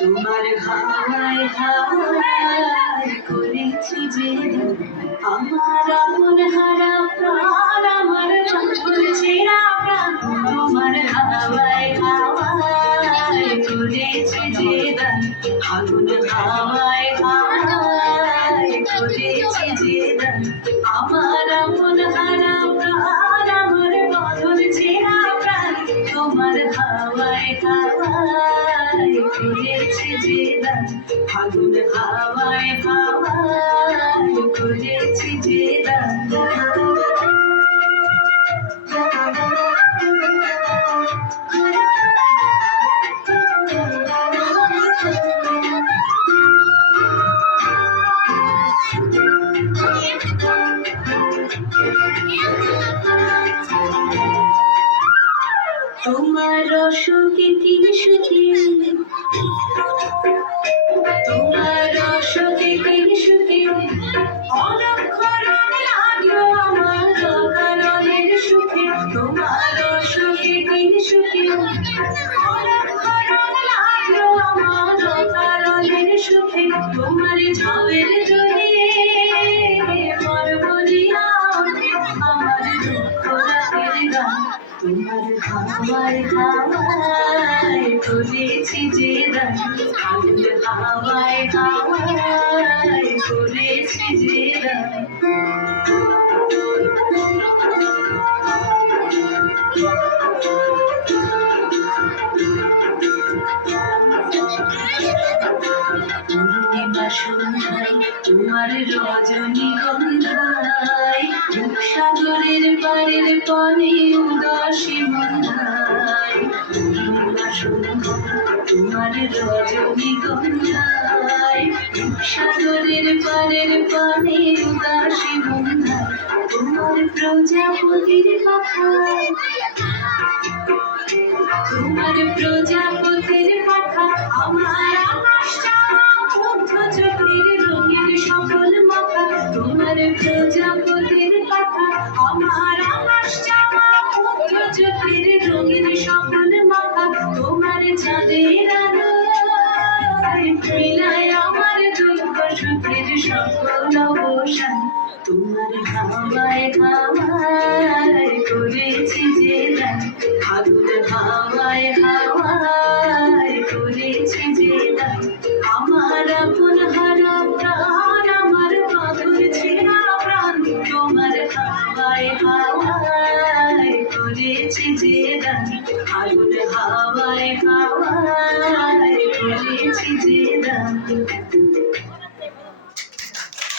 তোমার হাওয়ায় হাওয়ায় করেছি যে আমার আপন হারা প্রাণ, আমার আপন ছেঁড়া প্রাণ। তোমার হাওয়ায় হাওয়ায় করেছি যে আগুন, হাওয়ায় হাওয়ায় করেছি যে আমার আপন হারা প্রাণ, আমার বাঁধন ছেঁড়া প্রাণ। তোমার হাওয়ায় হাওয়ায় করেছি যে আগুন, হাওয়ায় হাওয়ায় করেছি যে তোমার রসকে কি সুখে, তোমার রসকে কি সুখে অলক্ষরণ লাগলো আমার কারণের সুখে। তোমার রসকে কি সুখে অলক্ষরণ লাগলো আমার কারণের সুখে। তোমার ঝাবের জলে মর বলিয়া আমার দুঃখ রাগের গান। তোমার হাওয়ায় হাওয়ায় করেছি যে আগুন, হাওয়ায় হাওয়ায় করেছি যে পূর্ণিমা সন্ধ্যায় তোমার রজনীগন্ধায়, সাগরের পাড়ের পানে উদাসী মন্ধায়। পূর্ণিমা সন্ধ্যায় তোমার রজনীগন্ধায়, সাগরের পাড়ের পানে উদাসী মন্ধায়। তোমার প্রজাপতির পাখায়, তোমার প্রজাপতির পাখা আমার আকাশ চাওয়া মুগ্ধ চোখের রঙের সকল মাখা। তোমার প্রজাপতির পাখা আমার আকাশ চাওয়া মুগ্ধ চোখের রঙের সকল মাখা। তোমার চাঁদের আলোয় মিলায় আমার দুঃখ সুখের সকল অবসান। তোমার হাওয়ায় হাওয়ায় করেছি যে আগুন, হাওয়ায় হাওয়ায় করেছি যে আমার আপন হারা প্রাণ, আমার বাঁধন ছেঁড়া প্রাণ। তোমার হাওয়ায় হাওয়ায় করেছি যে আগুন, হাওয়ায় হাওয়ায় করেছি যে